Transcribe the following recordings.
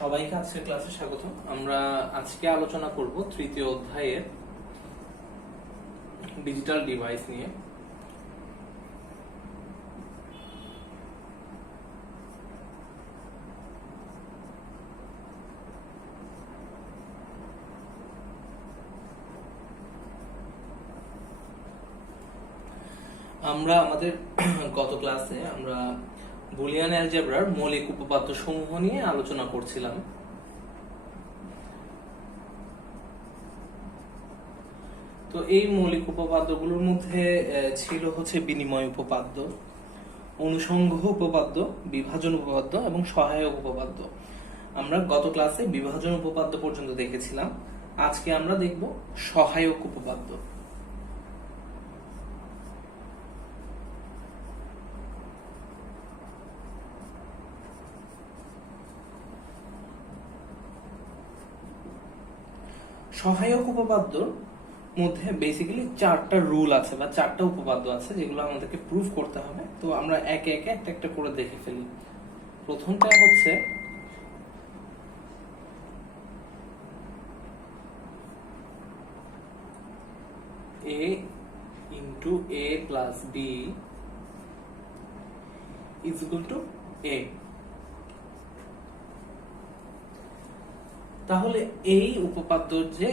সবাইকে আজকের ক্লাসে স্বাগত। আমরা আজকে আলোচনা করব তৃতীয় অধ্যায়ের ডিজিটাল ডিভাইস নিয়ে। আমরা আমাদের গত ক্লাসে আমরা বুলিয়ান অ্যালজেব্রার মৌলিক উপপাদ্য সমূহ নিয়ে আলোচনা করছিলাম। তো এই মৌলিক উপপাদ্যগুলোর মধ্যে ছিল হচ্ছে বিনিময় উপপাদ্য, অনুসংঘ উপপাদ্য, বিভাজন উপপাদ্য এবং সহায়ক উপপাদ্য। আমরা গত ক্লাসে বিভাজন উপপাদ্য পর্যন্ত দেখেছিলাম। আজকে আমরা দেখব সহায়ক উপপাদ্য। সহায়ক উপপাদ্যর মধ্যে বেসিক্যালি চারটা রুল আছে বা চারটা উপপাদ্য আছে যেগুলো আমাদেরকে প্রুফ করতে হবে। তো আমরা একে একে একটা একটা করে দেখে ফেলি। প্রথমটা হচ্ছে a into a plus b is equal to a। তাহলে এই উপপাদ্য যে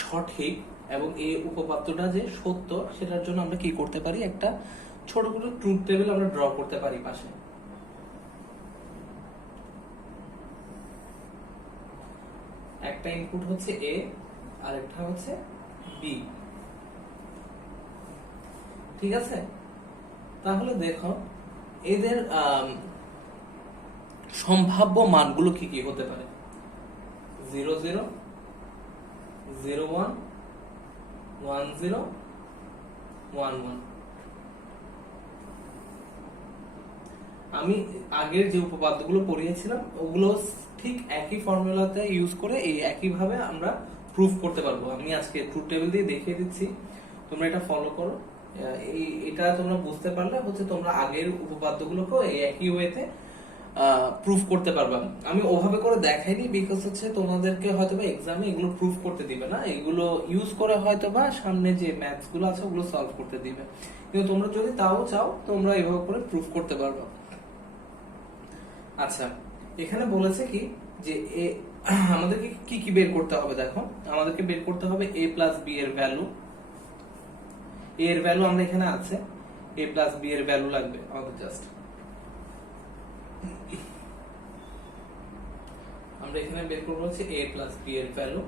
সঠিক এবং এই উপপাদ্যটা যে সত্য সেটার জন্য আমরা কি করতে পারি, একটা ছোট করে ট্রুথ টেবিল আমরা ড্র করতে পারি পাশে। একটা ইনপুট হচ্ছে a আর একটা হচ্ছে b, ঠিক আছে? তাহলে দেখো এদের সম্ভাব্য মানগুলো কি কি হতে পারে। 0 0 0 1 1 0 1 1। আমি আগের যে উপপাদ্যগুলো পড়িয়েছিলাম ওগুলো ঠিক একই ফর্মুলাতে ইউজ করে এই একই ভাবে আমরা প্রুফ করতে পারবো। আমি আজকে ট্রুথ টেবিল দিয়ে দেখিয়ে দিচ্ছি, তোমরা এটা ফলো করো। এটা তোমরা বুঝতে পারলে হচ্ছে তোমরা আগের উপপাদ্যগুলোকেও এই একই ওয়েতে প্রুফ করতে পারবা। আমি ওভাবে করে দেখাইনি বিকজ হচ্ছে তোমাদেরকে হয়তো বা এক্সামে এগুলো প্রুফ করতে দিবে না, এগুলো ইউজ করে হয়তো বা সামনে যে ম্যাথস গুলো আছে ওগুলো সলভ করতে দিবে। কিন্তু তোমরা যদি তাও চাও তোমরা এভাবে করে প্রুফ করতে পারবা। আচ্ছা, এখানে বলেছে কি যে আমাদেরকে কি কি বের করতে হবে। দেখো আমাদেরকে বের করতে হবে a প্লাস b এর ভ্যালু। a এর ভ্যালু আমরা এখানে আছে, a প্লাস b এর ভ্যালু লাগবে আমাদের। জাস্ট আমরা এখানে বের করব হচ্ছে a প্লাস b এর ভ্যালু,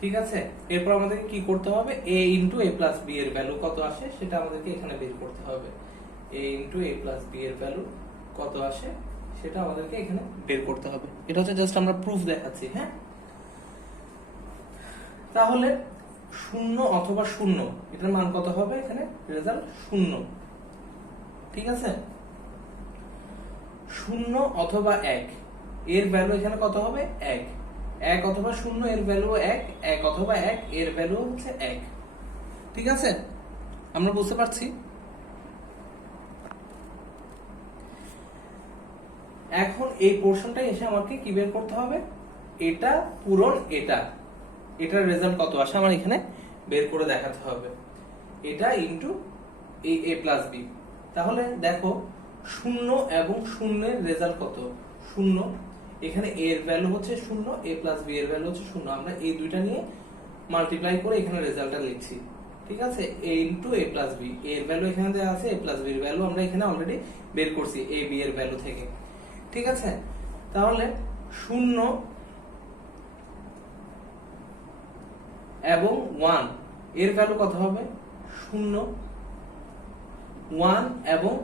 ঠিক আছে? এরপর আমাদেরকে কি করতে হবে, a into a plus b এর ভ্যালু কত আসে সেটা আমাদেরকে এখানে বের করতে হবে। a into a plus b এর ভ্যালু কত আসে সেটা আমাদেরকে এখানে বের করতে হবে। এটা হচ্ছে জাস্ট আমরা প্রুফ দেখাচ্ছি, হ্যাঁ? তাহলে 0 অথবা 0 এটার মান কত হবে, এখানে রেজাল্ট 0, ঠিক আছে? 0 অথবা 1 এর ভ্যালু এখানে কত হবে, 1। 1 অথবা 0 এর ভ্যালু 1, 1 অথবা 1 এর ভ্যালু হচ্ছে 1, ঠিক আছে? আমরা বুঝতে পারছি। এখন এই পোরশনটা এসে আমাকে কি বের করতে হবে, এটা পূরণ এটার রেজাল্ট কত আসে আমার এখানে বের করে দেখাতে হবে। এটা ইনটু a প্লাস b। তাহলে দেখো 0 এবং 0 এর রেজাল্ট কত, 0। এখানে a এর ভ্যালু হচ্ছে 0, a প্লাস b এর ভ্যালু হচ্ছে 0। আমরা এই দুইটা নিয়ে মাল্টিপ্লাই করে এখানে রেজাল্টটা লিখছি, ঠিক আছে? a into a plus b, a এর ভ্যালু এখানে দেওয়া আছে, a প্লাস b এর ভ্যালু আমরা এখানে অলরেডি বের করছি a b এর ভ্যালু থেকে, ঠিক আছে? তাহলে 0 এবং 1 এর ভ্যালু কত হবে, 0। 1 এবং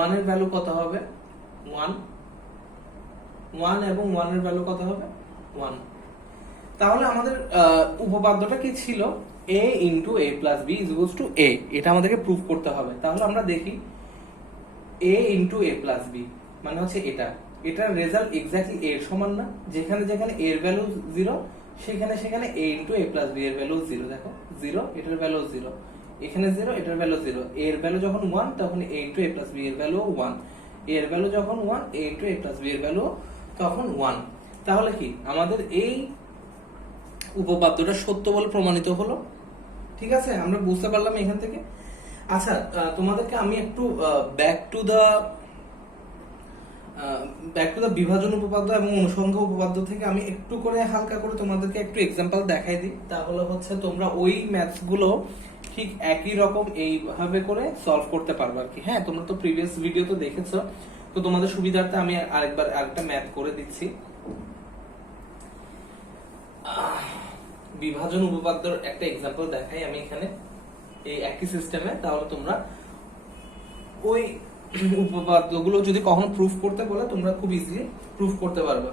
1 এর ভ্যালু কত হবে, 1। 1 এবং 1 এর ভ্যালু কত হবে, 1। তাহলে আমাদের উপপাদ্যটা কি ছিল, a into a plus b is equals two a। এটা আমাদেরকে প্রুফ করতে হবে। তাহলে আমরা দেখি a into a plus b মানে হচ্ছে এটার রেজাল্ট এক্স্যাক্টলি a এর সমান না? যেখানে যেখানে a এর ভ্যালু 0 সেখানে সেখানে a into a plus b এর ভ্যালু 0। দেখো 0, এটার ভ্যালু 0, এখানে 0, এটার ভ্যালু 0। a এর ভ্যালু যখন 1 তখন a into a plus b এর ভ্যালু 1, a এর ভ্যালু যখন 1, a into a plus b এর ভ্যালু তখন 1। তাহলে কি আমাদের এই উপপাদ্যটা সত্য বলে প্রমাণিত হলো। ঠিক আছে, আমরা বুঝতে পারলাম এখান থেকে। আচ্ছা, তোমাদেরকে আমি একটু ব্যাক টু দা বিভাজন উপপাদ্য এবং অনুসংখ্যা উপপাদ্য থেকে আমি একটু করে হালকা করে তোমাদেরকে একটু এক্সাম্পল দেখাই দিই। তাহলে হচ্ছে তোমরা ওই ম্যাথস গুলো ঠিক একই রকম এইভাবে করে সলভ করতে পারবে আর কি। হ্যাঁ, তোমরা তো প্রিভিয়াস ভিডিও তো দেখেছো, তো তোমাদের সুবিধার্থে আমি আরেকটা ম্যাথ করে দিচ্ছি। বিভাজন উপপাদ্যর একটা এক্সাম্পল দেখাই আমি এখানে এই একই সিস্টেমে, তাহলে তোমরা ওই উপপাদ্যগুলো যদি কখনো প্রুফ করতে বলে তোমরা খুব ইজিলি প্রুফ করতে পারবে।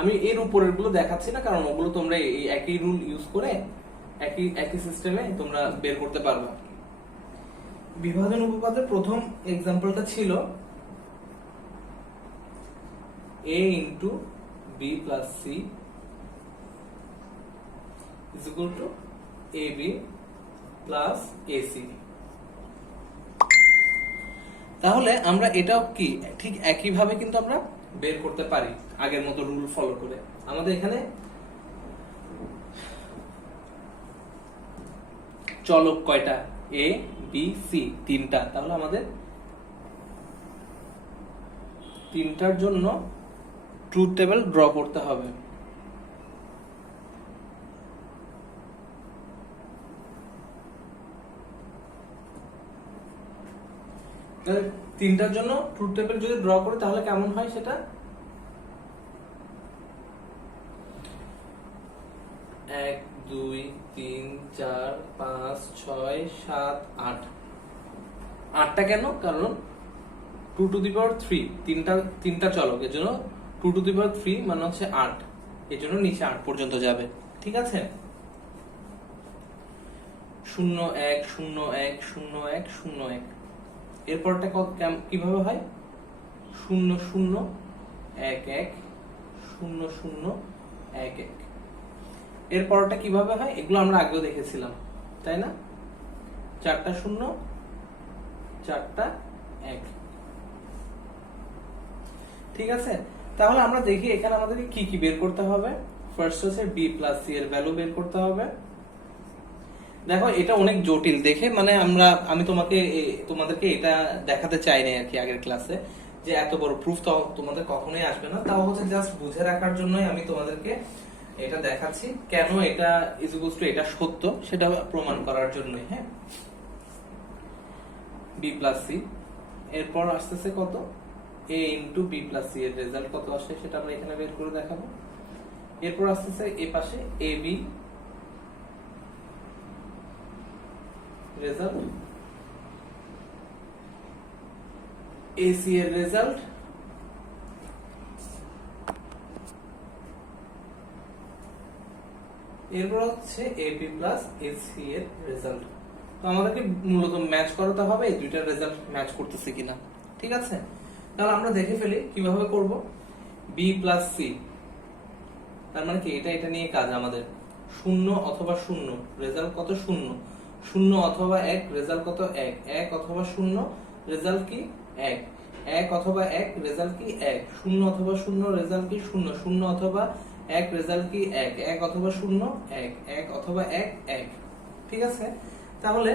আমি এর উপরের গুলো দেখাচ্ছি না, কারণ ওগুলো তোমরা এই একই রুল ইউজ করে একই সিস্টেমে তোমরা বের করতে পারবে। বিভাজন উপপাদ্যের প্রথম এক্সাম্পলটা ছিল a into b plus c is equal to ab plus ac। তাহলে আমরা এটাও কি ঠিক একই ভাবে কিন্তু আমরা বের করতে পারি আগের মতো রুল ফলো করে। আমাদের এখানে চলক কয়টা? a b c, তিনটা। তাহলে আমাদের তিনটার জন্য ট্রুথ টেবিল ড্র করতে হবে। তিনটার জন্য ট্রুথ টেবিল যদি ড্র করি তাহলে কেমন হয় সেটা? 1 2 3 4 5 6 7 8। 8টা কেন? কারণ 2 to the power 3, তিনটা চলক, এর জন্য 2 to the power 3 মানে হচ্ছে 8, এর জন্য নিচে 8 পর্যন্ত যাবে। ঠিক আছে, 0 1 0 1 0 1 0 1। এরপরটা কিভাবে হয়? 0 0 1 1 0 0 1 1। এরপরটা কিভাবে হয়? এগুলো আমরা আগেও দেখেছিলাম, তাই না? 4টা 0 4টা 1। ঠিক আছে, তাহলে আমরা দেখি এখানে আমাদের কি কি বের করতে হবে। ফার্স্ট হচ্ছে b প্লাস c এর ভ্যালু বের করতে হবে। দেখো এটা অনেক জটিল দেখে, মানে আমি তোমাদেরকে এটা দেখাতে চাই না আর কি আগের ক্লাসে, যে এত বড় প্রুফ তো তোমাদের কখনোই আসবে না। তাও হচ্ছে জাস্ট বুঝে রাখার জন্যই আমি তোমাদেরকে এটা দেখাচ্ছি, কেন এটা ইকুয়ালস টু এটা সত্য সেটা প্রমাণ করার জন্যই। হ্যাঁ, b প্লাস c, এরপর আসতেছে কত? a into b plus c এর রেজাল্ট কত আসে সেটা আমরা এখানে বের করে দেখাবো। এরপর আসতেছে এই পাশে ab রেজাল্ট, ac এর রেজাল্ট, এরপর হচ্ছে ab প্লাস ac এর রেজাল্ট। তো আমাদেরকে মূলত ম্যাচ করাতে হবে এই দুইটার রেজাল্ট ম্যাচ করতেছে কিনা। ঠিক আছে, তাহলে আমরা দেখে ফেলি কিভাবে করব। b প্লাস c, তার মানে কি এটা নিয়ে কাজ আমাদের। 0 অথবা 0 রেজাল্ট কত? 0 0 অথবা 1 রেজাল্ট কত? 1 1 অথবা 0 রেজাল্ট কি? 1 1 অথবা 1 রেজাল্ট কি? 1 0 অথবা 0 রেজাল্ট কি? 0 0 অথবা 1 রেজাল্ট কি? 1 1 অথবা 0 1 1 অথবা 1 1। ঠিক আছে, তাহলে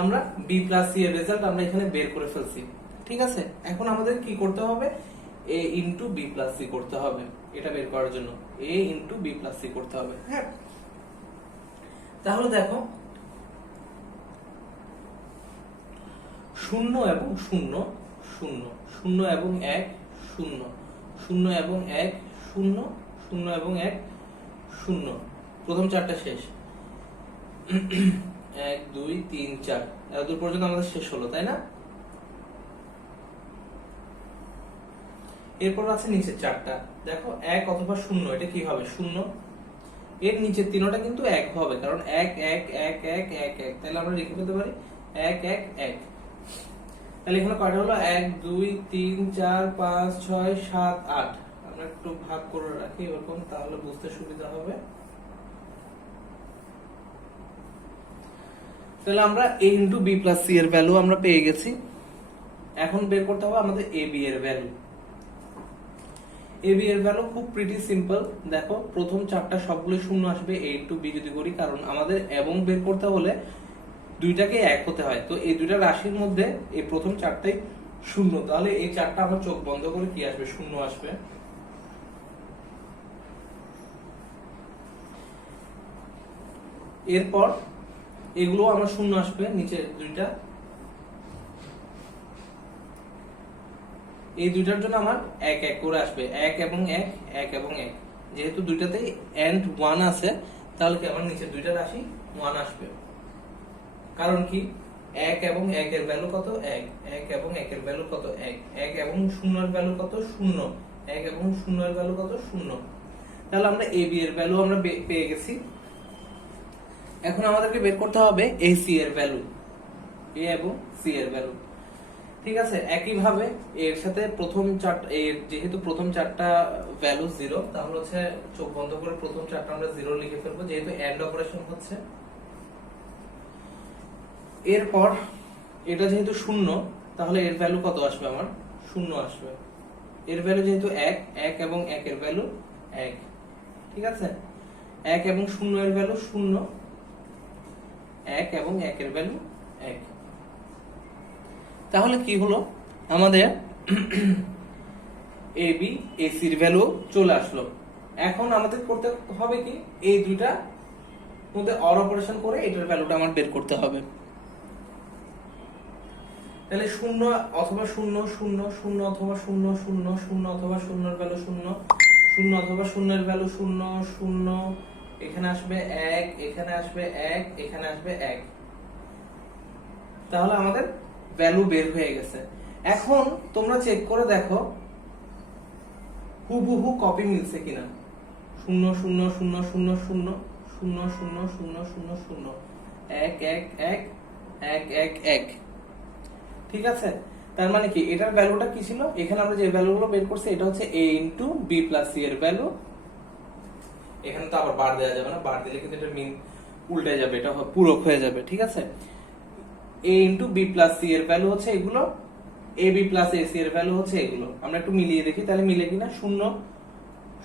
আমরা b প্লাস c এর রেজাল্ট আমরা এখানে বের করে ফেলছি। ঠিক আছে, এখন আমাদের কি করতে হবে? a into b plus c করতে হবে এটা বের করার জন্য। a into b plus c করতে হবে। হ্যাঁ, তাহলে দেখো 0 এবং 0 0 0 এবং 1 0 0 এবং 1 0 0 এবং 1 0। প্রথম চারটা শেষ। 1 2 3 4 এতদূর পর্যন্ত আমাদের শেষ হলো, তাই না? এরপর আছে নিচে চারটা। দেখো 1 অথবা 0 এটা কি হবে? 0। এর নিচের তিনটা কিন্তু 1 হবে, কারণ 1 1 1 1 1 1। তাহলে আমরা লিখে ফেলতে পারি 1 1 1। তাহলে এখানে কয়টা হলো? 1 2 3 4 5 6 7 8। আমরা একটু ভাগ করে রাখি এরকম, তাহলে বুঝতে সুবিধা হবে। তাহলে আমরা a into b plus c এর ভ্যালু আমরা পেয়ে গেছি। এখন বের করতে হবে আমাদের এ বি এর ভ্যালু। এ বি এর ভ্যালু খুব প্রিটি সিম্পল। দেখো প্রথম চারটা সবগুলো শূন্য আসবে এ ইন্টু বি যদি করি, কারণ আমাদের এবং বের করতে হলে দুইটাকে এক হতে হয়। তো এই দুইটা রাশির মধ্যে এই প্রথম চারটাই শূন্য, তাহলে এই চারটা আমার চোখ বন্ধ করে কি আসবে, শূন্য আসবে। এরপর এগুলো আমার শূন্য আসবে, নিচে দুইটা, এই দুইটার জন্য আমার এক এক করে আসবে, এক এবং এক, এক এবং এক। যেহেতু দুইটাতেই এন্ড ওয়ান আছে, তাহলে কি আমার নিচে দুইটা রাশি ওয়ান আসবে। কারণ কি, এক এবং একের ভ্যালু কত, এক, এক এবং একের ভ্যালু কত, এক, এক এবং শূন্যের ভ্যালু কত, শূন্য, এক এবং শূন্যের ভ্যালু কত, শূন্য। তাহলে আমরা এ বি এর ভ্যালু আমরা পেয়ে গেছি। এখন আমাদেরকে বের করতে হবে এ সি এর ভ্যালু, এ এবং সি এর ভ্যালু। ঠিক আছে, একইভাবে এর সাথে প্রথম চারটা, এর যেহেতু প্রথম চারটা ভ্যালু জিরো, তাহলে হচ্ছে চোখ বন্ধ করে প্রথম চারটা আমরা জিরো লিখে ফেলবো, যেহেতু এন্ড অপারেশন হচ্ছে। এরপর এটা যেহেতু শূন্য, তাহলে এর ভ্যালু কত আসবে, আমার শূন্য আসবে। এর ভ্যালু যেহেতু এক, এক এবং একের ভ্যালু এক। ঠিক আছে, এক এবং শূন্য এর ভ্যালু শূন্য, এক এবং একের ভ্যালু এক। তাহলে কি হলো, আমাদের A B A sir value চলে আসলো। এখন আমাদের করতে হবে কি, এই দুইটা মধ্যে অর অপারেশন করে এটার ভ্যালুটা আমার বের করতে হবে। তাহলে শূন্য অথবা শূন্য, শূন্য শূন্য অথবা শূন্য, শূন্য শূন্য অথবা শূন্যের ভ্যালু শূন্য, শূন্য অথবা শূন্যের ভ্যালু শূন্য, শূন্য, এখানে আসবে এক, এখানে আসবে এক, এখানে আসবে এক। তাহলে আমাদের ভ্যালু বের হয়ে গেছে। এখন তোমরা চেক করে দেখো হুবহু কপি মিলছে কিনা। শূন্য শূন্য শূন্য শূন্য শূন্য শূন্য শূন্য শূন্য শূন্য শূন্য, এক এক এক, এক এক এক। ঠিক আছে, তার মানে কি, এটার ভ্যালুটা কি ছিল, এখানে আমরা যে ভ্যালুগুলো বের করছি এটা হচ্ছে a into b plus c এর ভ্যালু। এখানে তো আবার বার দেওয়া যাবে না, বার দিলে কিন্তু এটা মিন উল্টে যাবে, এটা পূরক হয়ে যাবে। ঠিক আছে, a into b plus c এর ভ্যালু হচ্ছে এগুলো, ab প্লাস ac এর ভ্যালু হচ্ছে এগুলো। আমরা একটু মিলিয়ে দেখি তাহলে মিলে কিনা। শূন্য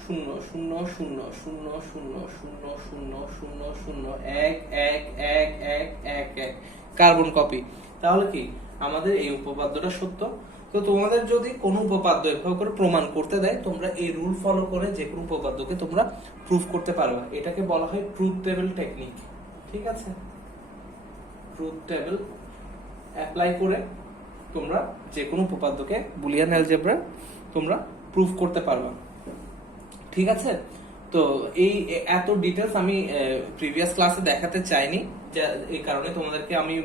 শূন্য শূন্য শূন্য শূন্য শূন্য শূন্য শূন্য শূন্য শূন্য, এক এক এক এক এক এক, কার্বন কপি। তাহলে কি আমাদের এই উপপাদ্যটা সত্য। তো তোমাদের যদি কোনো উপপাদ্য এভাবে করে প্রমাণ করতে দেয়, তোমরা এই রুল ফলো করে যে কোনো উপপাদ্যকে তোমরা প্রুফ করতে পারবে। এটাকে বলা হয় ট্রুথ টেবিল টেকনিক। ঠিক আছে, ট্রুথ টেবিল অ্যাপ্লাই করে তোমরা যে কোনো উপপাদ্যকে বুলিয়ান অ্যালজেব্রা তোমরা প্রুফ করতে পারবে। ঠিক আছে, তো এই এত ডিটেলস আমি প্রিভিয়াস ক্লাসে দেখাতে চাইনি, এই কারণে তোমাদেরকে আমি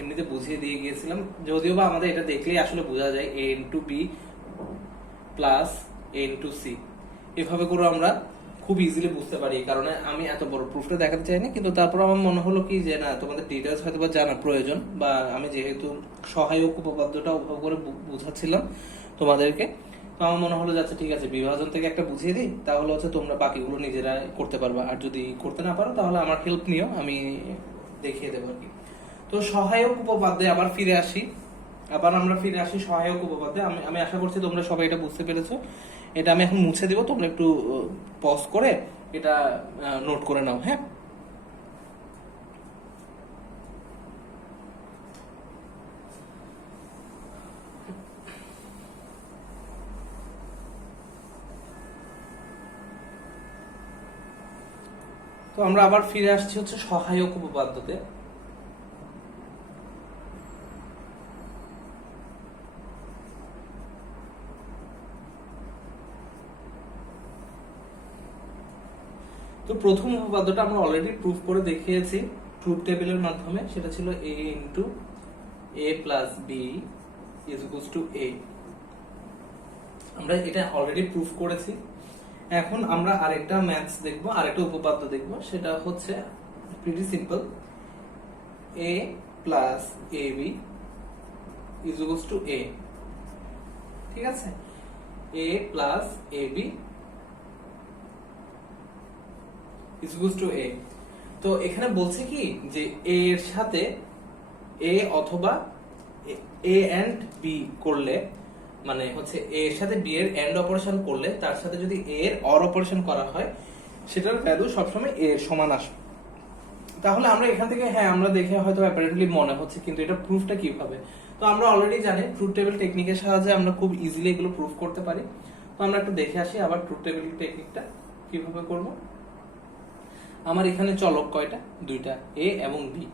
এমনিতে বুঝিয়ে দিয়ে গিয়েছিলাম। যদিও বা আমাদের এটা দেখলেই আসলে বোঝা যায় a into b plus a into c, এভাবে করে আমরা খুব ইজিলি বুঝতে পারি। এই কারণে আমি এত বড় প্রুফটা দেখাতে চাইনি, কিন্তু তারপর আমার মনে হলো কি যে না, তোমাদের ডিটেলস হয়তো বা জানা প্রয়োজন, বা আমি যেহেতু সহায়ক উপপাদ্যটা ওভাবে করে বুঝাচ্ছিলাম তোমাদেরকে, তো আমার মনে হলো যাচ্ছে ঠিক আছে, বিভাজন থেকে একটা বুঝিয়ে দিই, তাহলে হচ্ছে তোমরা বাকিগুলো নিজেরা করতে পারবা। আর যদি করতে না পারো তাহলে আমার হেল্প নিও, আমি দেখিয়ে দেবো আর কি। তো সহায়ক উপপাদ্যে আবার ফিরে আসি, আমরা ফিরে আসি সহায়ক উপপাদ্যে। আমি আশা করছি তোমরা সবাই এটা বুঝতে পেরেছো। এটা আমি এখন মুছে দিব, তোমরা একটু পজ করে এটা নোট করে নাও। হ্যাঁ, তো আমরা আবার ফিরে আসছি হচ্ছে সহায়ক উপপাদ্যতে। তো প্রথম উপপাদ্যটা আমরা অলরেডি প্রুফ করে দেখিয়েছি ট্রুথ টেবিলের মাধ্যমে। সেটা ছিল a into a plus b is equals two a। আমরা এটা অলরেডি প্রুফ করেছি। এখন আমরা আরেকটা ম্যাথস দেখব, আরেকটা উপপাদ্য দেখব। সেটা হচ্ছে pretty simple, a plus ab is equals two a। ঠিক আছে, a plus ab is equals two a। তো এখানে বলছে কি যে a এর সাথে a অথবা এ এন্ড বি করলে, মানে হচ্ছে এ এর সাথে বি এর এন্ড অপারেশন করলে তার সাথে যদি এ এর অর অপারেশন করা হয়, সেটার ভ্যালু সবসময় এ এর সমান আসবে। তাহলে আমরা এখান থেকে, হ্যাঁ আমরা দেখে হয়তো অ্যাপারেন্টলি মনে হচ্ছে, কিন্তু এটা প্রুফটা কিভাবে? তো আমরা অলরেডি জানি ট্রুথ টেবিল টেকনিকের সাহায্যে আমরা খুব ইজিলি এগুলো প্রুফ করতে পারি। তো আমরা একটু দেখে আসি আবার ট্রুথ টেবিল টেকনিকটা কিভাবে করব। আমার এখানে চলক কয়টা? দুইটা, এ এবং বি।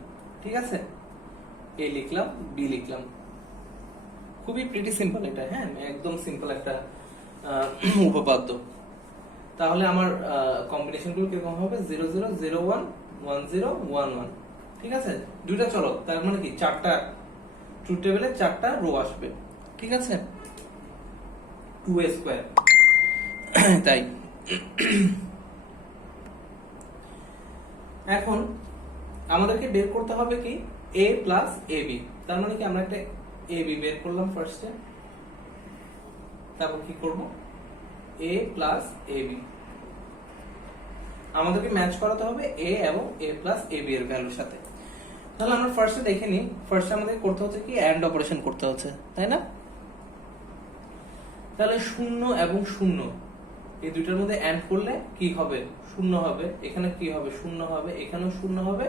ঠিক আছে, এ লিখলাম, বি লিখলাম, খুবই প্রিটি সিম্পল এটা। হ্যাঁ, একদম সিম্পল একটা উপপাদ্য। তাহলে আমার কম্বিনেশন গুলো কিরকম হবে? 0 0 0 1 1 0 1 1। ঠিক আছে, দুইটা চলক, তার মানে কি চারটা ট্রুথ টেবিলে চারটা রো আসবে। ঠিক আছে, 2a স্কয়ার। তাই এখন আমাদেরকে বের করতে হবে কি a প্লাস ab। তার মানে কি আমরা একটা ab বের করলাম ফার্স্টে, তারপর কি করব a প্লাস ab। আমাদেরকে ম্যাচ করাতে হবে a এবং a প্লাস ab এর ভ্যালুর সাথে। তাহলে আমরা ফার্স্টে দেখে নিই, ফার্স্টে আমাদের করতে হচ্ছে কি এন্ড অপারেশন করতে হচ্ছে, তাই না? তাহলে 0 এবং 0 এই দুইটার মধ্যে এন্ড করলে কি হবে? 0 হবে। এখানে কি হবে? 0 হবে। এখানেও 0 হবে।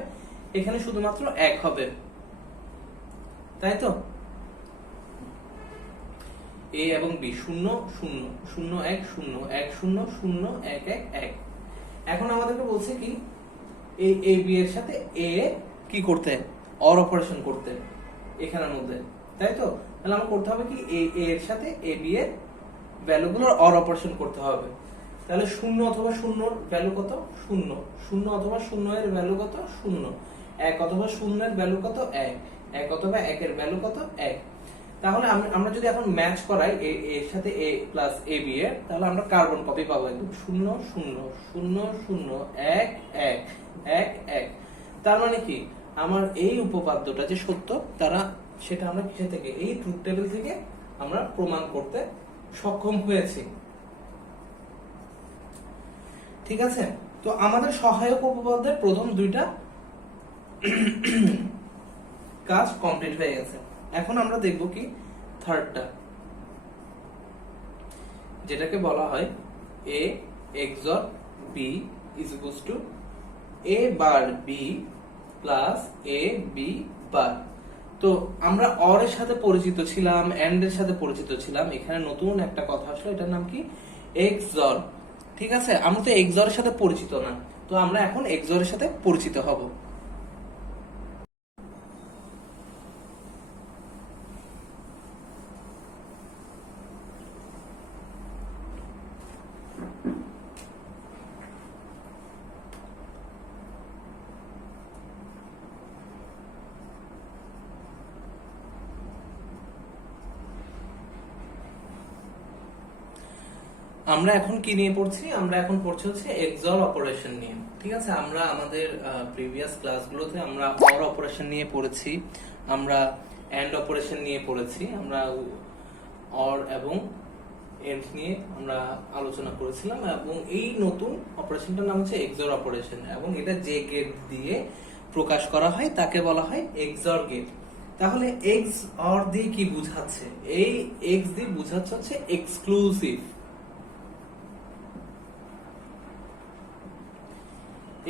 এখানে শুধুমাত্র 1 হবে, তাই তো? a এবং b 0 0 0 1 0 1 0 0 1 1 1। এখন আমাদেরকে বলছে কি এই a b এর সাথে a কি করতে? অর অপারেশন করতে এখানের মধ্যে, তাই তো? তাহলে আমরা করতে হবে কি a এর সাথে a b এর ভ্যালুগুলোর অর অপারেশন করতে হবে। তাহলে 0 অথবা 0 এর ভ্যালু কত? 0 0 অথবা 0 এর ভ্যালু কত? 0 1 অথবা 0 এর ভ্যালু কত? 1 1 অথবা 1 এর ভ্যালু কত? 1। তাহলে আমরা যদি এখন ম্যাচ করাই a এর সাথে a প্লাস ab এর, তাহলে আমরা কার্বন কপি পাবো একদম 0 0 0 0 1 1 1 1। তার মানে কি আমার এই উপপাদ্যটা যে সত্য, তারা সেটা আমরা কিসে থেকে? এই ট্রুথ টেবিল থেকে আমরা প্রমাণ করতে সক্ষম হয়েছি। ঠিক আছে, তো আমাদের সহায়ক উপপাদ্যের প্রথম দুইটা কাজ কমপ্লিট হয়ে গেছে। এখন আমরা দেখব কি থার্ডটা, যেটাকে বলা হয় a XOR b is equals to a bar b plus a b bar। তো আমরা অর এর সাথে পরিচিত ছিলাম, এন্ড এর সাথে পরিচিত ছিলাম, এখানে নতুন একটা কথা আসলো, এটার নাম কি XOR। ঠিক আছে, আমরা তো XOR এর সাথে পরিচিত না, তো আমরা এখন XOR এর সাথে পরিচিত হব। আমরা এখন কি নিয়ে পড়ছি? আমরা এখন পড়ছি হচ্ছে XOR অপারেশন নিয়ে। ঠিক আছে, আমরা আমাদের প্রিভিয়াস ক্লাসগুলোতে আমরা OR অপারেশন নিয়ে পড়েছি, আমরা AND অপারেশন নিয়ে পড়েছি, আমরা OR এবং AND নিয়ে আমরা আলোচনা করেছিলাম, এবং এই নতুন অপারেশনটার নাম হচ্ছে XOR অপারেশন, এবং এটা যে গেট দিয়ে প্রকাশ করা হয় তাকে বলা হয় XOR গেট। তাহলে XOR দিয়ে কি বোঝাচ্ছে? এই X দিয়ে বোঝাচ্ছে হচ্ছে এক্সক্লুসিভ।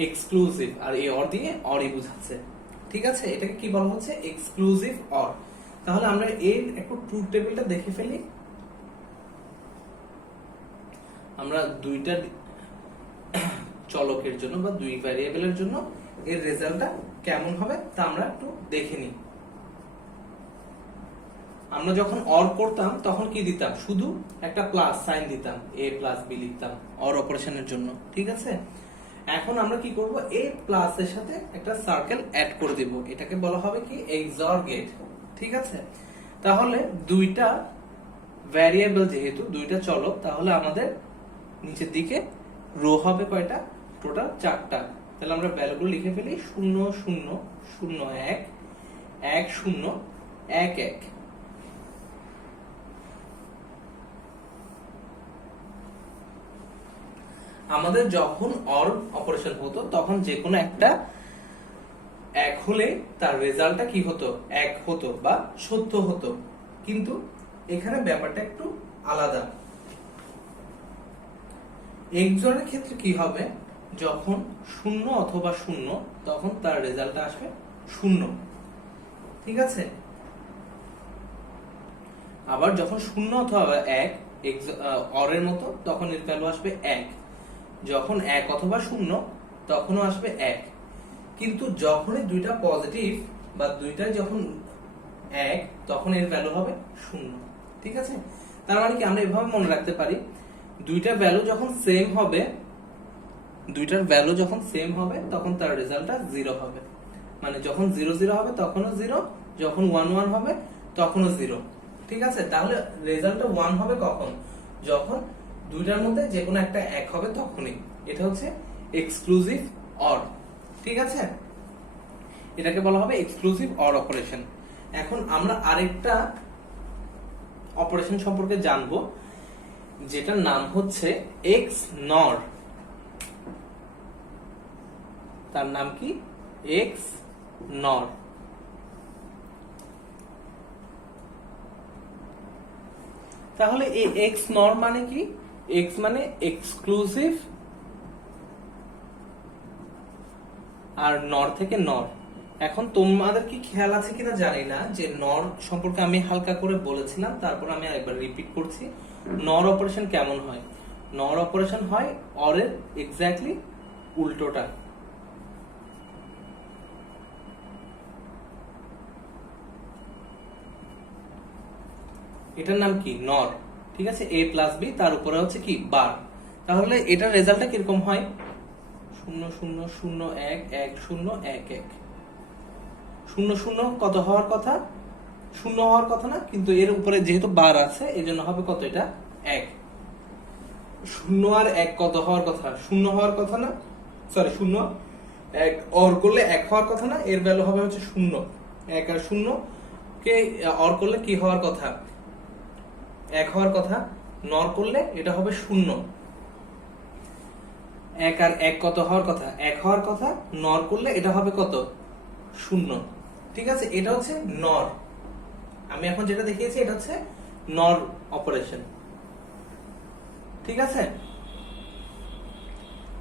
এক্সক্লুসিভ, আর এই অর দিয়ে অরই বোঝাচ্ছে। ঠিক আছে, এটাকে কি বলা হচ্ছে? Exclusive or. তাহলে আমরা এর একটু ট্রুথ টেবিলটা দেখে ফেলি। আমরা দুইটা চলকের জন্য বা দুই ভ্যারিয়েবলের জন্য এর রেজাল্টটা কেমন হবে তা আমরা একটু দেখে নিই। আমরা যখন অর করতাম তখন কি দিতাম? শুধু একটা প্লাস সাইন দিতাম, a প্লাস b লিখতাম অর অপারেশনের জন্য। ঠিক আছে, এখন আমরা কি করব? a প্লাস এর সাথে একটা সার্কেল অ্যাড করে দিব, এটাকে বলা হবে কি XOR গেট। ঠিক আছে, তাহলে দুইটা ভ্যারিয়েবল, যেহেতু দুইটা চলক, তাহলে আমাদের নিচের দিকে রো হবে কয়টা? টোটাল 4টা। তাহলে আমরা ভ্যালুগুলো লিখে ফেলি 0 0 0 1 1 0 1 1। আমাদের যখন অর অপারেশন হতো তখন যে কোনো একটা এক হলে তার রেজাল্টটা কি হতো, এক হতো বা সত্য হতো। কিন্তু এখানে ব্যাপারটা একটু আলাদা। XOR এর ক্ষেত্রে কি হবে, যখন 0 অথবা 0 তখন তার রেজাল্টটা আসবে 0, ঠিক আছে। আবার যখন 0 অথবা 1 OR এর মতো তখন এর ভ্যালু আসবে 1। যখন 1 অথবা 0 তখনও আসবে 1। কিন্তু যখনই দুইটা পজিটিভ বা দুইটাই যখন 1 তখন এর ভ্যালু হবে 0, ঠিক আছে। তার মানে কি আমরা এভাবে মনে রাখতে পারি, দুইটার ভ্যালু যখন সেম হবে, দুইটার ভ্যালু যখন সেম হবে তখন তার রেজাল্টটা 0 হবে। মানে যখন 0 0 হবে তখনও 0, যখন 1 1 হবে তখনও 0, ঠিক আছে। তাহলে রেজাল্টটা 1 হবে কখন, যখন দুইটার মধ্যে যে কোনো একটা 1 হবে তখনই। এটা হচ্ছে এক্সক্লুসিভ অর, ঠিক আছে। এটাকে বলা হবে এক্সক্লুসিভ অর অপারেশন। এখন আমরা আরেকটা অপারেশন সম্পর্কে জানবো, যেটার নাম হচ্ছে XNOR। তার নাম কি, XNOR। তাহলে এই XNOR মানে কি, X মানে এক্সক্লুসিভ আর নর থেকে নর। এখন তোমাদের কি খেয়াল আছে কিনা জানি না, যে নর সম্পর্কে আমি হালকা করে বলেছিলাম, তারপর আমি একবার রিপিট করছি। নর অপারেশন কেমন হয়, নর অপারেশন হয় অরের এক্স্যাক্টলি উল্টোটা। এটার নাম কি, নর, ঠিক আছে। a প্লাস বি, তার উপরে হচ্ছে কি, বার। তাহলে এটার রেজাল্টটা কিরকম হয়, 0 0 0 1 1 0 1 1। 0 0 কত হওয়ার কথা, 0 হওয়ার কথা না, কিন্তু এর উপরে যেহেতু বার আছে এই জন্য হবে কত, এটা 1। 0 আর 1 কত হওয়ার কথা, 0 হওয়ার কথা না, সরি 0 1 অর করলে 1 হওয়ার কথা না, এর ভ্যালু হবে হচ্ছে 0। 1 আর 0 কে অর করলে কি হওয়ার কথা, 1 হওয়ার কথা। নর করলে এটা হবে 0। 1 আর 1 কত হওয়ার কথা, 1 হওয়ার কথা। নর করলে এটা হবে কত, 0, ঠিক আছে। এটা হচ্ছে নর। আমি এখন যেটা দেখিয়েছি এটা হচ্ছে নর অপারেশন, ঠিক আছে।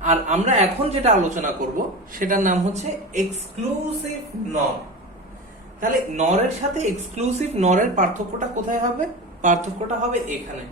আর আমরা এখন যেটা আলোচনা করব সেটার নাম হচ্ছে এক্সক্লুসিভ নর। তাহলে নরের সাথে এক্সক্লুসিভ নরের পার্থক্যটা কোথায় হবে, পার্থক্যটা হবে এখানে।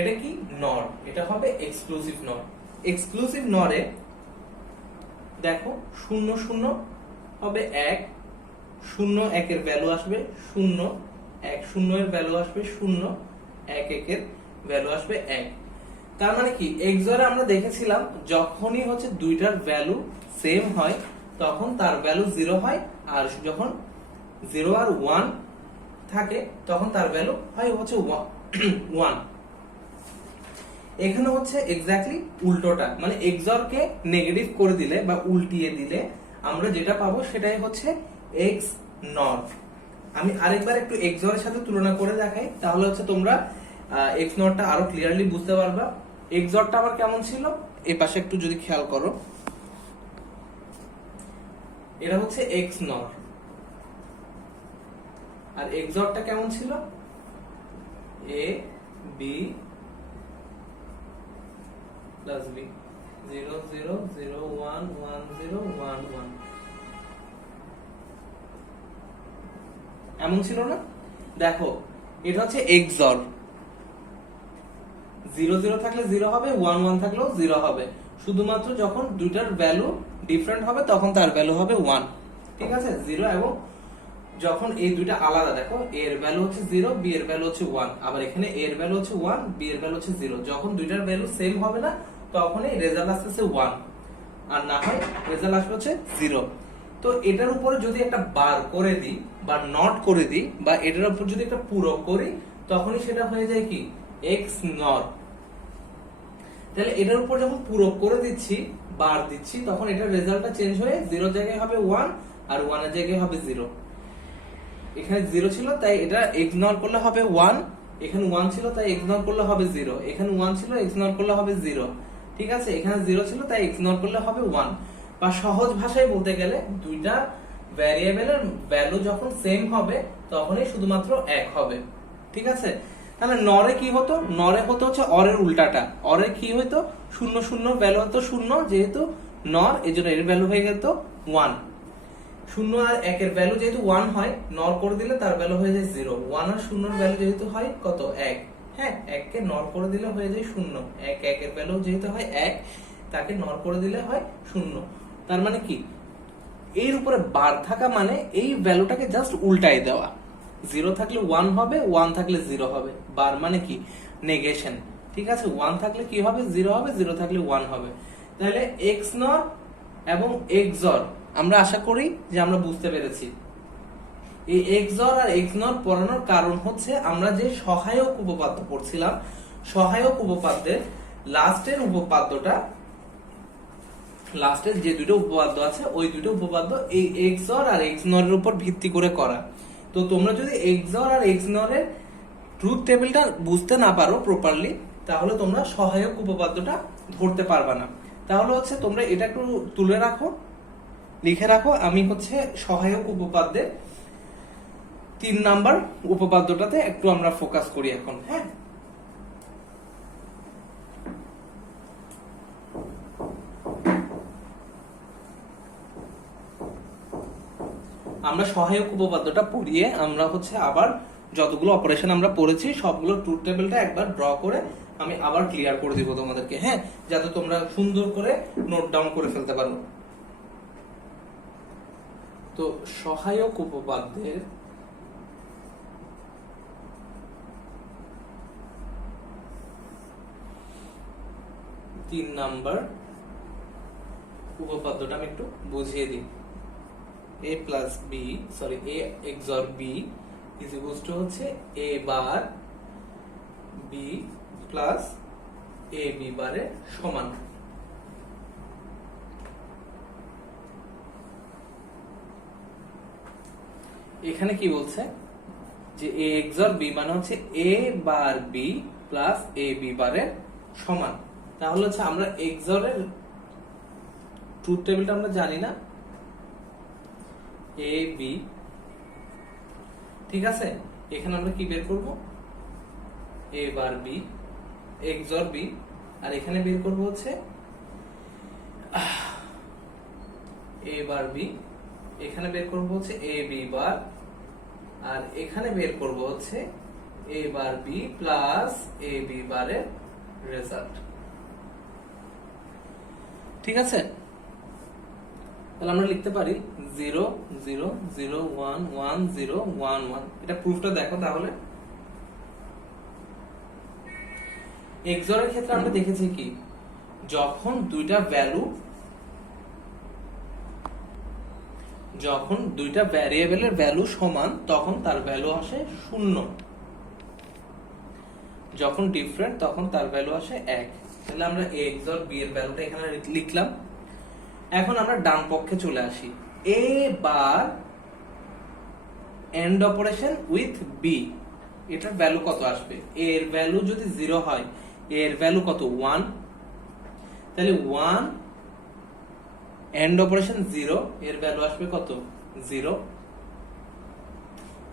এটা কি, নর, এটা হবে এক্সক্লুসিভ নর। এক্সক্লুসিভ নরে দেখো 0 0 হবে 1, 0 1 এর ভ্যালু আসবে 0, 1 0 এর ভ্যালু আসবে 0, 1 1 এর ভ্যালু আসবে 1। তার মানে কি, XOR এ আমরা দেখেছিলাম যখনই হচ্ছে দুইটার ভ্যালু সেম হয় তখন তার ভ্যালু 0 হয়, আর যখন 0 আর 1 থাকে তখন তার ভ্যালু হয় হচ্ছে 1। এখানে হচ্ছে এক্স্যাক্টলি উল্টোটা, মানে XOR কে নেগেটিভ করে দিলে বা উল্টিয়ে দিলে আমরা যেটা পাবো সেটাই হচ্ছে XNOR। আমি আরেকবার একটু XOR এর সাথে তুলনা করে দেখাই, তাহলে হচ্ছে তোমরা XNOR টা আরো ক্লিয়ারলি বুঝতে পারবা। XOR টা আবার কেমন ছিল, এই পাশে একটু যদি খেয়াল করো, এটা হচ্ছে XNOR। আর XOR টা কেমন ছিল, A B প্লাস বি, 0 0 0 1 1 0 1 1, এমন ছিল না। দেখো এটা হচ্ছে XOR, 0 0 থাকলে 0 হবে, 1 1 থাকলেও 0 হবে, শুধুমাত্র যখন দুইটার ভ্যালু ডিফারেন্ট হবে তখন তার ভ্যালু হবে 1, ঠিক আছে। 0 এবং যখন এই দুইটা আলাদা, দেখো a এর ভ্যালু হচ্ছে 0, b এর ভ্যালু হচ্ছে 1, আবার এখানে a এর ভ্যালু হচ্ছে 1, b এর ভ্যালু হচ্ছে 0। যখন দুইটার ভ্যালু সেম হবে না তখনই রেজাল্ট আসছে 1, আর না হয় রেজাল্ট আসবে হচ্ছে 0। তো এটার উপরে যদি একটা বার করে দিই বা নট করে দিই বা এটার উপর যদি একটা পূরক করি তখনই সেটা হয়ে যায় কি, XNOR। তাহলে এটার উপর যখন পূরক করে দিচ্ছি, বার দিচ্ছি, তখন এটার রেজাল্টটা চেঞ্জ হয়ে 0 জায়গায় হবে 1 আর 1 এর জায়গায় হবে 0। এখানে 0 ছিল তাই এটা ইগনোর করলে হবে 1, এখানে 1 ছিল তাই ইগনোর করলে হবে 0, এখানে 1 ছিল ইগনোর করলে হবে 0। ঠিক আছে, এখানে 0 ছিল তাই ইগনোর করলে হবে 1। বা সহজ ভাষায় বলতে গেলে দুইটা ভ্যারিয়েবলের ভ্যালু যখন সেম হবে তখনই শুধুমাত্র এক হবে। ঠিক আছে, তাহলে নরে কি হতো, নরে হতো হচ্ছে অরের উল্টাটা। অরে কি হতো, 0 0 ভ্যালু হতো 0, যেহেতু নর এজন্য এর ভ্যালু হয়ে যেত 1। 0 আর 1 এর ভ্যালু যেহেতু 1 হয়, নর করে দিলে তার ভ্যালু হয়ে যায় 0। 1 আর 0 এর ভ্যালু যেহেতু হয় কত, 1। হ্যাঁ, 1 কে নর করে দিলে হয়ে যায় 0। 1 1 এর ভ্যালু যেহেতু হয় 1, তাকে নর করে দিলে হয় 0। তার মানে কি, এর উপরে বার থাকা মানে এই ভ্যালুটাকে জাস্ট উল্টাই দেওয়া। 0 থাকলে 1 হবে, 1 থাকলে 0 হবে। বার মানে কি, নেগেশন। ঠিক আছে, 1 থাকলে কি হবে, 0 হবে, 0 থাকলে 1 হবে। তাহলে এক্স নর এবং এক্সর আমরা আশা করি যে আমরা বুঝতে পেরেছি। এই এক্সর আর এক্স নর পড়ানোর কারণ হচ্ছে আমরা যে সহায়ক উপপাদ্য পড়ছিলাম, সহায়ক উপপাদ্যের লাস্টের উপপাদ্যটা, লাস্টের যে দুটো উপপাদ্য আছে ওই দুটো উপপাদ্য এই এক্সর আর এক্স নর এর উপর ভিত্তি করে করা। তো তোমরা যদি এক্সর আর এক্স নর এর ট্রুথ টেবিলটা বুঝতে না পারো প্রপারলি, তাহলে তোমরা সহায়ক উপপাদ্যটা ধরতে পারবা না। তাহলে হচ্ছে তোমরা এটা একটু তুলে রাখো, লিখে রাখো। আমি হচ্ছে সহায়ক উপপাদ্যের 3 নাম্বার উপপাদ্যটাতে একটু আমরা ফোকাস করি এখন। হ্যাঁ, আমরা সহায়ক উপপাদ্যটা পড়িয়ে আমরা হচ্ছে আবার যতগুলো অপারেশন আমরা পড়েছি সবগুলো ট্রুথ টেবিলটা একবার ড্র করে আমি আবার ক্লিয়ার করে দিব তোমাদেরকে। হ্যাঁ, যাতে তোমরা সুন্দর করে নোট ডাউন করে ফেলতে পারো। তো সহায়ক উপপাদ্যের তিন নাম্বার উপপাদ্যটা আমি একটু বুঝিয়ে দিই। a plus B, sorry a XOR b is equals to হচ্ছে a bar b plus a b বারের সমান। এখানে কি বলছে যে a XOR b মানে হচ্ছে a bar b plus a b বারের সমান। তাহলে হচ্ছে আমরা XOR এর ট্রুথ টেবিলটা আমরা জানি না, a b। ঠিক আছে, এখানে আমরা কি বের করব, a bar b XOR b, আর এখানে বের করব হচ্ছে a বার b, এখানে বের করব হচ্ছে a b বার, আর এখানে বের করব হচ্ছে a bar b plus a b বারের রেজাল্ট। ঠিক আছে, তাহলে আমরা লিখতে পারি 0 0 0 1 1 0 1 1। এটা প্রুফটা দেখো তাহলে। XOR এর ক্ষেত্রে আমরা দেখেছি কি, যখন দুইটা ভ্যারিয়েবলের ভ্যালু সমান তখন তার ভ্যালু আসে 0, যখন ডিফারেন্ট তখন তার ভ্যালু আসে 1। তাহলে আমরা a XOR b এর ভ্যালুটা এখানে লিখলাম। এখন আমরা ডান পক্ষে চলে আসি। a bar and operation with b, এটার ভ্যালু কত আসবে, a এর ভ্যালু যদি 0 হয়, a এর ভ্যালু কত 1, তাহলে 1 এন্ড অপারেশন 0, এর ভ্যালু আসবে কত 0।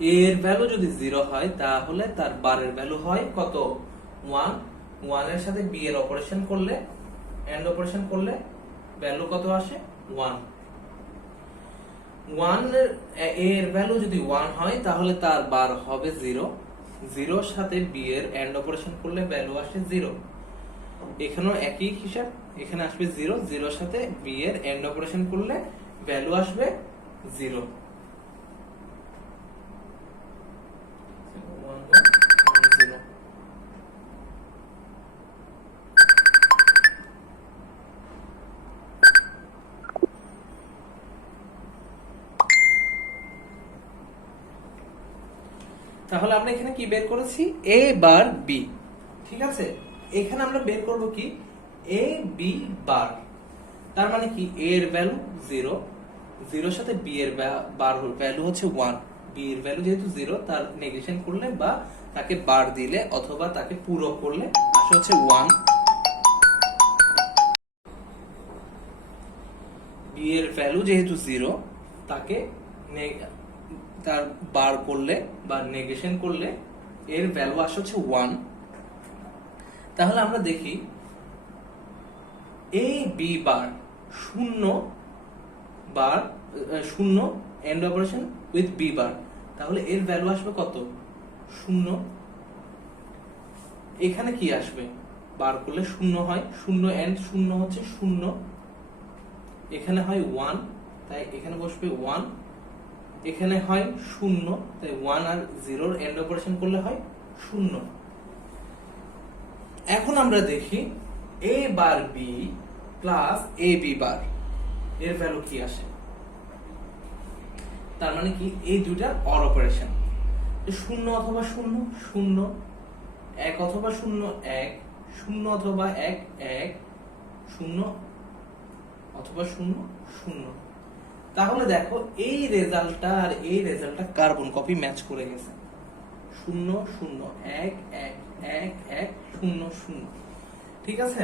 a এর ভ্যালু যদি 0 হয় তাহলে তার বারের ভ্যালু হয় কত 1। 1 এর সাথে b এর অপারেশন করলে, এন্ড অপারেশন করলে ভ্যালু কত আসে 1। 1 এর ভ্যালু যদি 1 হয় তাহলে তার বার হবে 0। 0 এর সাথে b এর এন্ড অপারেশন করলে ভ্যালু আসে 0। এখানেও একই হিসাব, এখানে আসবে 0, 0 এর সাথে b এর এন্ড অপারেশন করলে ভ্যালু আসবে 0। তাহলে আমরা এখানে কি বের করেছি, a বার b। ঠিক আছে, এখানে আমরা বের করব কি, এ বি বার, তার মানে কি এ এর ভ্যালু 0, 0 সাথে বি এর বার ভ্যালু হচ্ছে 1, বি এর ভ্যালু যেহেতু 0 তার নেগেশন করলে বা তাকে বার দিলে অথবা তাকে পূরক করলে আসে হচ্ছে 1। বি এর ভ্যালু যেহেতু 0 তাকে তার বার করলে বা নেগেশন করলে এর ভ্যালু আসে হচ্ছে 1। তাহলে আমরা দেখি A B bar 0 bar 0 and operation with B bar, তাহলে এর ভ্যালু আসবে কত 0। এখানে কি আসবে বার করলে 0 হয়, 0 এন্ড 0 হচ্ছে 0, এখানে হয় 1 তাই এখানে বসবে 1, এখানে হয় 0 তাই 1 আর 0 এন্ড অপারেশন করলে হয় 0। এখন আমরা দেখি এ বার বি প্লাস এ বি বার এর ভ্যালু কি আসে, তার মানে কি এই দুইটা অর অপারেশন, 0 অথবা 0 0, 1 অথবা 0 1, 0 অথবা 1 1, 0 অথবা 0 0। তাহলে দেখো এই রেজাল্টটা আর এই রেজাল্টটা কার্বন কপি ম্যাচ করে গেছে, 0 0 1 1 1 1 0 0, ঠিক আছে।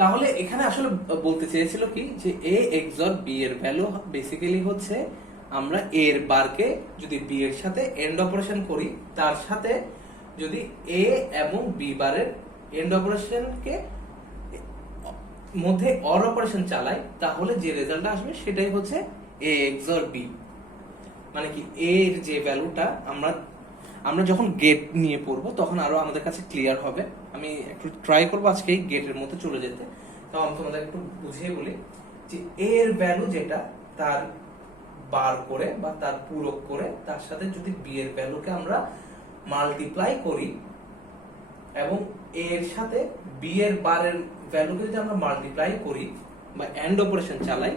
তাহলে এখানে আসলে বলতে চেয়েছিল কি যে এ এক্সর বি এর ভ্যালু বেসিক্যালি হচ্ছে আমরা এ এর বারকে যদি বি এর সাথে এন্ড অপারেশন করি, তার সাথে যদি এ এবং বি বারের এন্ড অপারেশনকে মধ্যে অর অপারেশন চালাই, তাহলে যে রেজাল্ট আসবে সেটাই হচ্ছে এ এক্সর বি। মানে কি এর যে ভ্যালুটা আমরা যখন গেট নিয়ে পড়বো তখন আরো আমাদের কাছে ক্লিয়ার হবে। আমি একটু ট্রাই করবো আজকে এই গেটের মধ্যে চলে যেতে, তাও আমি তোমাদের একটু বুঝিয়ে বলি যে এর ভ্যালু যেটা তার বার করে বা তার পূরক করে তার সাথে যদি বি এর ভ্যালুকে আমরা মাল্টিপ্লাই করি এবং এর সাথে বি এর বারের ভ্যালুকে যদি আমরা মাল্টিপ্লাই করি বা এন্ড অপারেশন চালাই,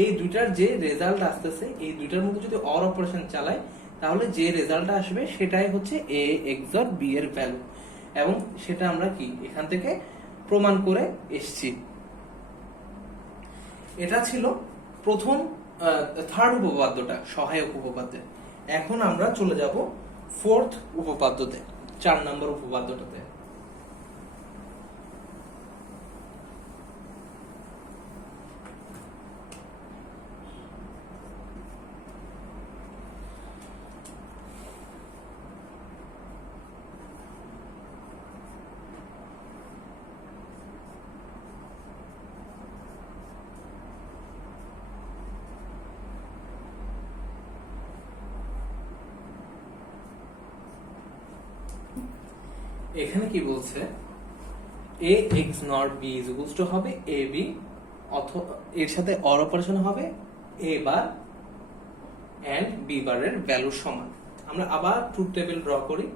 এই দুইটার যে রেজাল্ট আসতেছে এই দুইটার মধ্যে যদি অর অপারেশন চালাই তাহলে যে রেজাল্ট আসবে সেটাই হচ্ছে এ এক্সর বি এর ভ্যালু, এবং সেটা আমরা কি এখান থেকে প্রমাণ করে এসেছি। এটা ছিল প্রথম থার্ড উপপাদ্যটা, সহায়ক উপপাদ্য। এখন আমরা চলে যাব ফোর্থ উপপাদ্যতে, 4 নম্বর উপপাদ্যটাতে। এখানে কি বলছে A x not B is equals to হবে এ বি, অথবা এর সাথে অর অপারেশন হবে এ বার এন্ড বি বারের ভ্যালু সমান। আমরা আবার ট্রুথ টেবিল ড্র করি।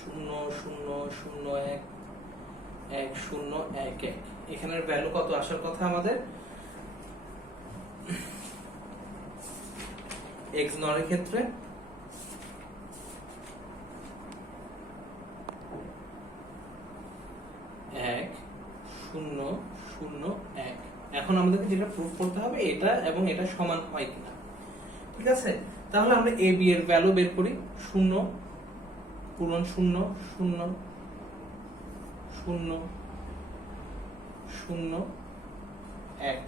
শূন্য শূন্য শূন্য এক এক শূন্য এক এক, এখানের ভ্যালু কত আসার কথা আমাদের এক্স নরের ক্ষেত্রে এক শূন্য শূন্য এক। এখন আমাদেরকে যেটা প্রুফ করতে হবে এটা এবং এটা সমান হয় কিনা, ঠিক আছে। তাহলে আমরা এ বি এর ভ্যালু বের করি, শূন্য পূরণ শূন্য শূন্য শূন্য শূন্য এক।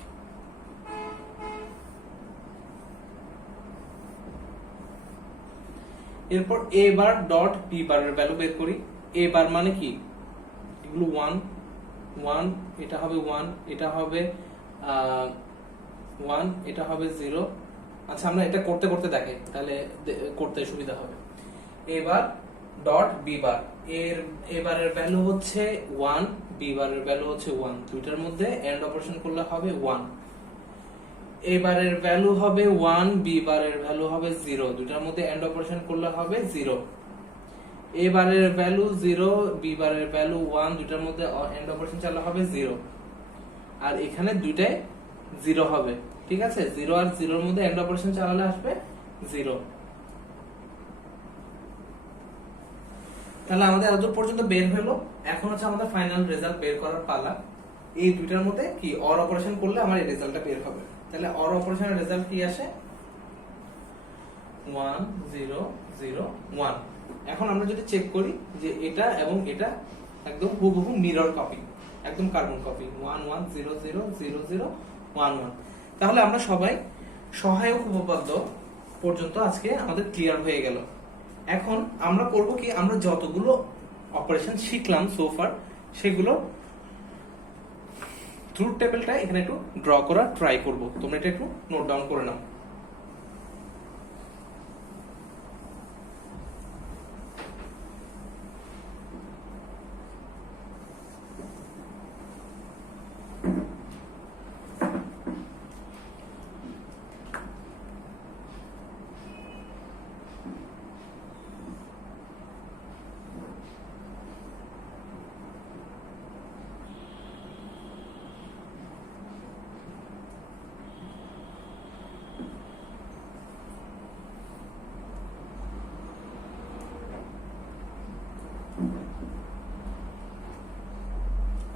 এরপর এ বার ডট বি বারের ভ্যালু বের করি। এ বার মানে কি এগুলো 1 1, এটা হবে 1, এটা হবে 1, এটা হবে 0। আচ্ছা আমরা এটা করতে করতে দেখে তাহলে করতে সুবিধা হবে। এবার ডট বি বার, এ বারের ভ্যালু হচ্ছে 1, বি বারের ভ্যালু হচ্ছে 1, দুইটার মধ্যে এন্ড অপারেশন করলে হবে 1। এ বারের ভ্যালু হবে 1, বি বারের ভ্যালু হবে 0, দুটার মধ্যে এন্ড অপারেশন করলে হবে 0। এ বারের ভ্যালু 0, বি বারের ভ্যালু 1, দুটার মধ্যে এন্ড অপারেশন চাললে হবে 0। আর এখানে দুইটাই 0 হবে, ঠিক আছে? 0 আর 0 এর মধ্যে এন্ড অপারেশন চালালে আসবে 0। তাহলে আমাদের এত পর্যন্ত বের হলো। এখন হচ্ছে আমাদের ফাইনাল রেজাল্ট বের করার পালা। এই দুইটার মধ্যে কি অর অপারেশন করলে আমার এই রেজাল্টটা বের হবে। তাহলে অর অপারেশনের রেজাল্ট কি আসে? 1 0 0 1। এখন আমরা যদি চেক করি যে এটা এবং এটা একদম হুবহু মিরর কপি, একদম কার্বন কপি, 1 1 0 0 0 0 1 1। তাহলে আমরা সবাই সহায়ক উপপাদ্য পর্যন্ত আজকে আমাদের ক্লিয়ার হয়ে গেল। এখন আমরা করব কি, আমরা যতগুলো অপারেশন শিখলাম সোফার সেগুলো ট্রুথ টেবিলটা এখানে একটু ড্র করা ট্রাই করব। তোমরা এটা একটু নোট ডাউন করে নাও।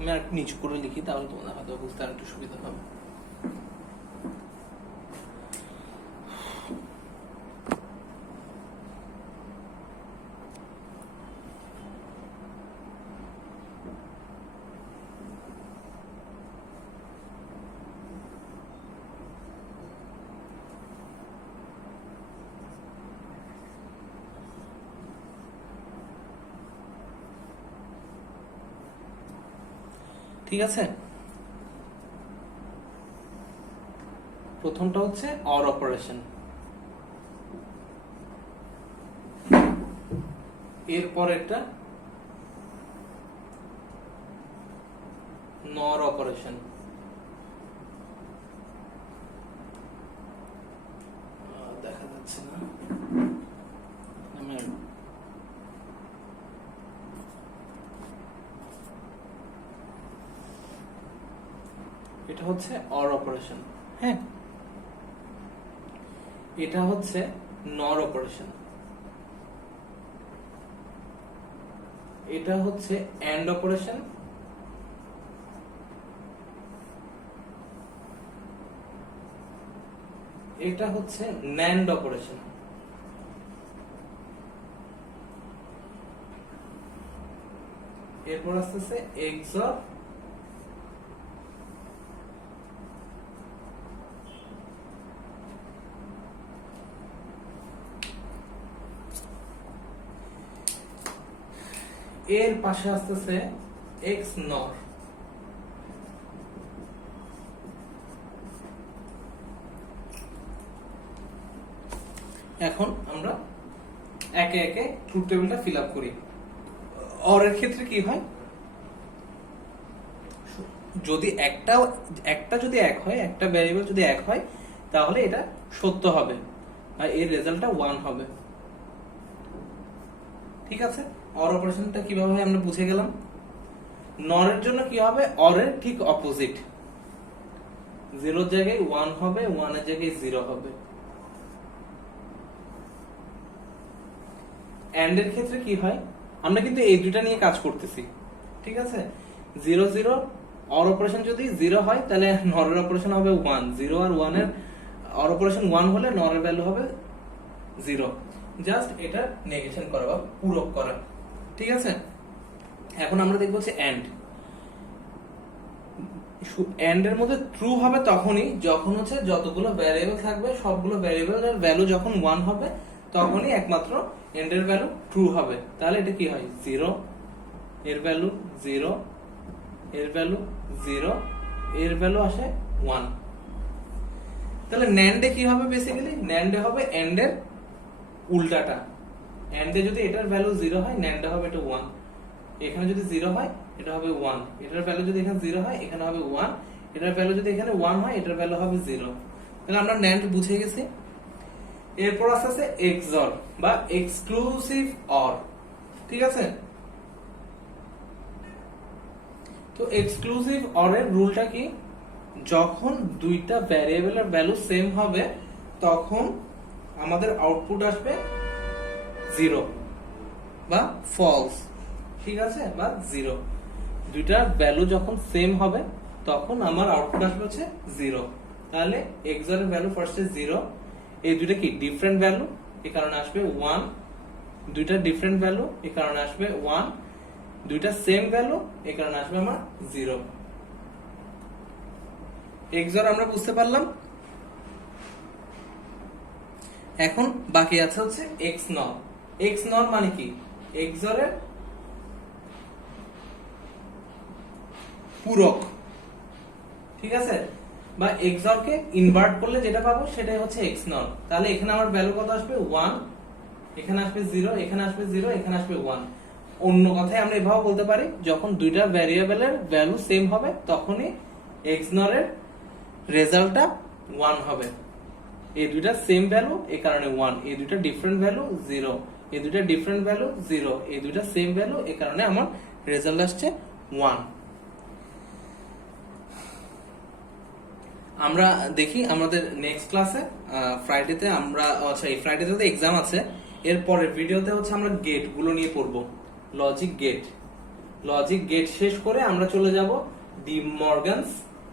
আমি আর একটু নিচু করে লিখি, তাহলে তোমাদের হয়তো বুঝতে আর একটু সুবিধা হবে। ঠিক আছে, প্রথমটা হচ্ছে অর অপারেশন, এরপর একটা নর অপারেশন, দেখা যাচ্ছে না, এটা হচ্ছে অর অপারেশন। হ্যাঁ, এটা হচ্ছে নর অপারেশন, এটা হচ্ছে এন্ড অপারেশন, এটা হচ্ছে ন্যান্ড অপারেশন। এরপর আসতেছে এক্সঅর, এর পাশে আসতেছে এক্স নর। এখন আমরা একে একে ট্রুথ টেবিলটা ফিল আপ করি। অর এর ক্ষেত্রে কি হয়, যদি একটা যদি এক হয়, একটা ভ্যারিয়েবল যদি এক হয়, তাহলে এটা সত্য হবে আর এর রেজাল্টটা 1 হবে। ঠিক আছে, অর অপারেশনটা কিভাবে হয় আমরা বুঝে গেলাম। নরের জন্য কি হবে, অরের ঠিক অপোজিট, 0 এর জায়গায় 1 হবে, 1 এর জায়গায় 0 হবে। এন্ড এর ক্ষেত্রে কি হয়, আমরা কিন্তু এই দুইটা নিয়ে কাজ করতেছি। ঠিক আছে, 0 0 অর অপারেশন যদি 0 হয় তাহলে নরের অপারেশন হবে 1, 0 আর 1 এর অর অপারেশন 1 হলে নরের ভ্যালু হবে 0। জাস্ট এটা নেগেশন করা বা পূরক করা। ঠিক আছে, এখন আমরা দেখব হচ্ছে এন্ড। এন্ড এর মধ্যে ট্রু হবে তখনই যখন হচ্ছে যতগুলো ভ্যারিয়েবল থাকবে সবগুলো ভ্যারিয়েবলের ভ্যালু যখন 1 হবে তখনই একমাত্র এন্ড এর ভ্যালু ট্রু হবে। তাহলে এটা কি হয়, 0 এর ভ্যালু 0, এর ভ্যালু 0, এর ভ্যালু আসে 1। তাহলে ন্যান্ডে কি হবে, বেসিক্যালি ন্যান্ডে হবে এন্ড এর উল্টাটা। এন্ডে যদি এটার ভ্যালু 0 হয়, ন্যান্ডে হবে এটা 1। এখানে যদি 0 হয় এটা হবে 1, এটার ভ্যালু যদি এখানে 0 হয় এখানে হবে 1, এটার ভ্যালু যদি এখানে 1 হয় এটার ভ্যালু হবে 0। তাহলে আমরা ন্যান্ড বুঝে গেছি। এরপর আছে এক্সর বা এক্সক্লুসিভ অর, ঠিক আছে। তো এক্সক্লুসিভ অর এর রুলটা কি, যখন দুইটা ভ্যারিয়েবলের ভ্যালু সেম হবে তখন আমাদের আউটপুট আসবে 0 বা ফলস, ঠিক আছে, বা 0। দুইটা ভ্যালু যখন সেম হবে তখন আমার আউটপুট আসবে হচ্ছে 0। তাহলে এক্সর এর ভ্যালু ফার্স্টে 0, এই দুইটা কি ডিফারেন্ট ভ্যালু, এই কারণে আসবে 1, দুইটা ডিফারেন্ট ভ্যালু এই কারণে আসবে 1, দুইটা সেম ভ্যালু এই কারণে আসবে আমার 0। এক্সর আমরা বুঝতে পারলাম। এখন বাকি আছে হচ্ছে এক্স নর। এক্স নর মানে কি, এক্সর এর পূরক, ঠিক আছে, বা এক্সর কে ইনভার্ট করলে যেটা পাবো সেটাই হচ্ছে এক্স নর। তাহলে এখানে আমার ভ্যালু কত আসবে 1, এখানে আসবে 0, এখানে আসবে 0, এখানে আসবে 1। অন্য কথায় আমরা এভাবে বলতে পারি, যখন দুইটা ভ্যারিয়েবলের ভ্যালু সেম হবে তখনই এক্স নর এর রেজাল্টটা 1 হবে। এই দুইটা সেম ভ্যালু এই কারণে 1, এই দুইটা ডিফারেন্ট ভ্যালু 0, এই দুইটা ডিফারেন্ট ভ্যালু 0, এই দুইটা সেম ভ্যালু এই কারণে আমার রেজাল্ট আসছে 1। আমরা দেখি আমাদের নেক্সট ক্লাসে ফ্রাইডেতে আমরা, আচ্ছা এই ফ্রাইডেতে তো এক্সাম আছে, এর পরের ভিডিওতে হচ্ছে আমরা গেট গুলো নিয়ে পড়বো, লজিক গেট। লজিক গেট শেষ করে আমরা চলে যাব ডি মর্গানস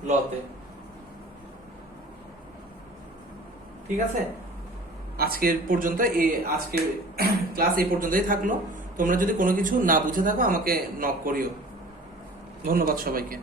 লতে, ঠিক আছে। আজকের পর্যন্ত আজকের ক্লাস এই পর্যন্তই থাকলো। তোমরা যদি কোনো কিছু না বুঝে থাকো আমাকে নক করিও। ধন্যবাদ সবাইকে।